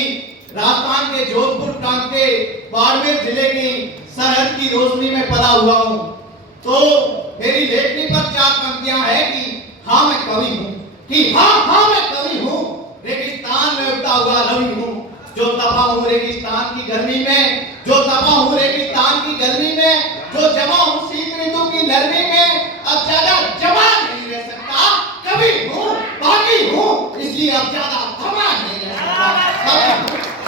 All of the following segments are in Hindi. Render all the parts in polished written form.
कि राजस्थान के जोधपुर प्रांत के बाड़मेर जिले की सरहद की रोशनी में पला हुआ हूँ। तो मेरी लेखनी पर 4 पंक्तियां हैं कि हाँ मैं कवि हूँ, कि हाँ मैं कवि हूँ, रेगिस्तान में उगता हुआ रवि हूँ, जो तपा हूँ रेगिस्तान की गर्मी में, जो तपा हूँ रेगिस्तान की गर्मी में, जो जमा हूँ शीत ऋतु की नरमी में, अब ज्यादा जमा नहीं रह सकता, कवि हूँ बागी हूँ इसलिए अब ज्यादा थमा नहीं रह सकता,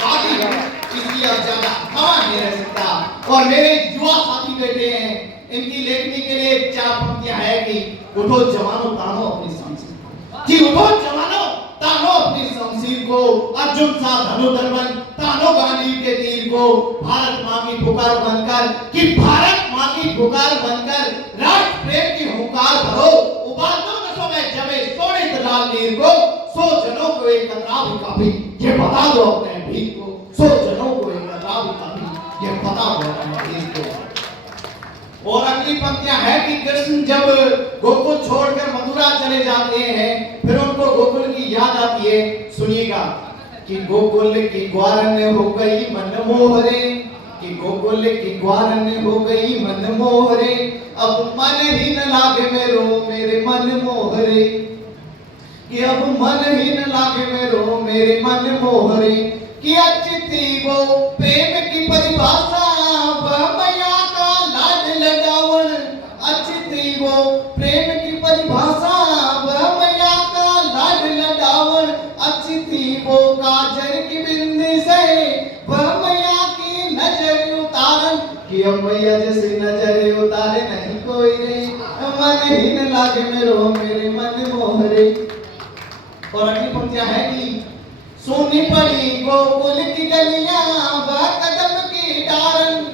बागी हूँ इसलिए अब ज्यादा थमा नहीं रह सकता। और मेरे युवा साथी बैठे हैं, इनकी लेखनी के लिए 4 पंक्तियां है कि उठो जवानों तानो अपनी शमशीर को, जी उठो जवानों तानो अपनी शमशीर को, अर्जुन सा धनुधर बन तानो गांधी के तीर को, भारत मां की पुकार बनकर, कि भारत मां की पुकार बनकर राष्ट्र प्रेम की हुंकार भरो, उबाल दो नसों में जमे सोने लाल नीर को, 100 जनों को एक कतरा भी काफी ये बता दो अपने भीख को, 100 जनों को एक कतरा भी काफी ये बता दो अपने भीख को। और अगली पंक्तियां है कि कृष्ण जब गोकुल छोड़कर मथुरा चले जाते हैं, फिर उनको गोकुल की याद आती है। सुनिएगा कि गोकुल की ग्वारन हो गई मनमोहरे, कि गोकुल की ग्वारन हो गई मनमोहरे, अब मन ही न लागे मेरे मन मोहरे, कि अब मन ही न लागे मेरे मन मोहरे, कि अच्छी थी वो प्रेम की परिभाषा मैया का लाड लगावन, अच्छी थी वो प्रेम की परिभाषा मैया का लाड लगावन, अच्छी थी वो काजर की बिंदी से मैया की नजर उतारन, कि अब मैया जैसी नजर उतारे नहीं कोई रे, मन ही न लागे मेरे मन मोहरे। और अगली पंक्तियां है कि सोनी पड़ी गोकुल की गलियां व कदम की डारन,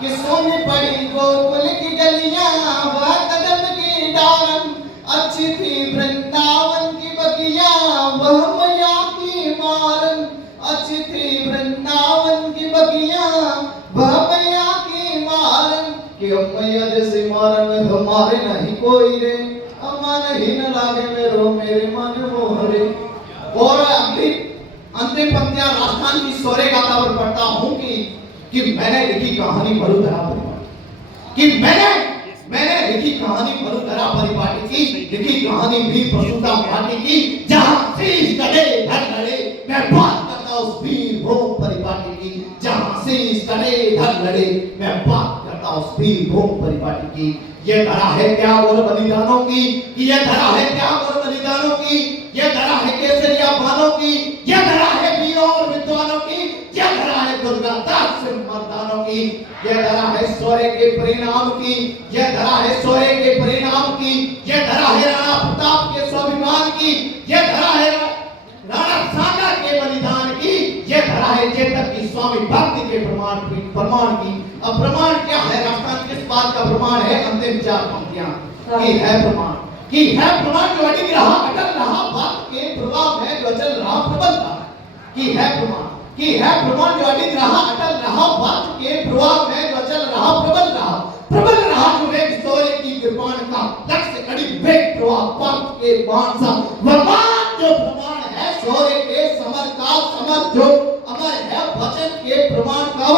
कि सोनी पड़ी गोकुल की गलियां व कदम की डारन, अच्छी थी वृंदावन की बगिया वह मैया की मारन, अच्छी थी वृंदावन की बगिया वह मैया की मारन, कि अब मैया जैसे मारन हमारे नहीं कोई रे, मन ही न लागे मेरे मन मोहरे। और अगली अंतिम पंक्तियां राजस्थान की सोरे गाथा पर पढ़ता हूं कि मैंने लिखी कहानी मरुधरा परिपाटी, कि मैंने लिखी कहानी मरुधरा परिपाटी की, लिखी कहानी भी प्रसूता पार्टी की, जहां शीश गड़े धर लड़े मैं बात करता उस वीर भोम परिपाटी की, जहां शीश गड़े धर लड़े मैं बात करता उस वीर भोम परिपाटी की। ये धरा है त्याग और बलिदानों की, ये धरा है त्याग और बलिदानों की, ये धरा है केसरिया बालों की, ये धरा है वीरों और विद्वानों की, ये धरा है दुर्गा दास मर्दानों की, ये धरा है सोरे के परिणाम की, ये धरा है सोरे के परिणाम की, ये धरा है राणा प्रताप के स्वाभिमान की, ये धरा है राणा सांगा के बलिदान की, ये धरा है चेतक की स्वामी भक्ति के प्रमाण की। अब प्रमाण क्या है? राजस्थान किस बात का प्रमाण है? अंतिम 4 पंक्तियां कि है प्रमाण, कि है प्रमाण जो अडिग रहा अटल रहा, बात के प्रभाव है जो अचल रहा प्रबल रहा, कि है प्रमाण, कि है प्रमाण जो अडिग रहा अटल रहा, बात के प्रभाव है जो अचल रहा प्रबल रहा जो वेग सोरे की कृपाण का, लक्ष्य अडिग वेग प्रभाव पंथ के बाण सा, वर्मान जो प्रमाण है सोरे के समर का, समर जो अमर है वचन के प्रमाण का,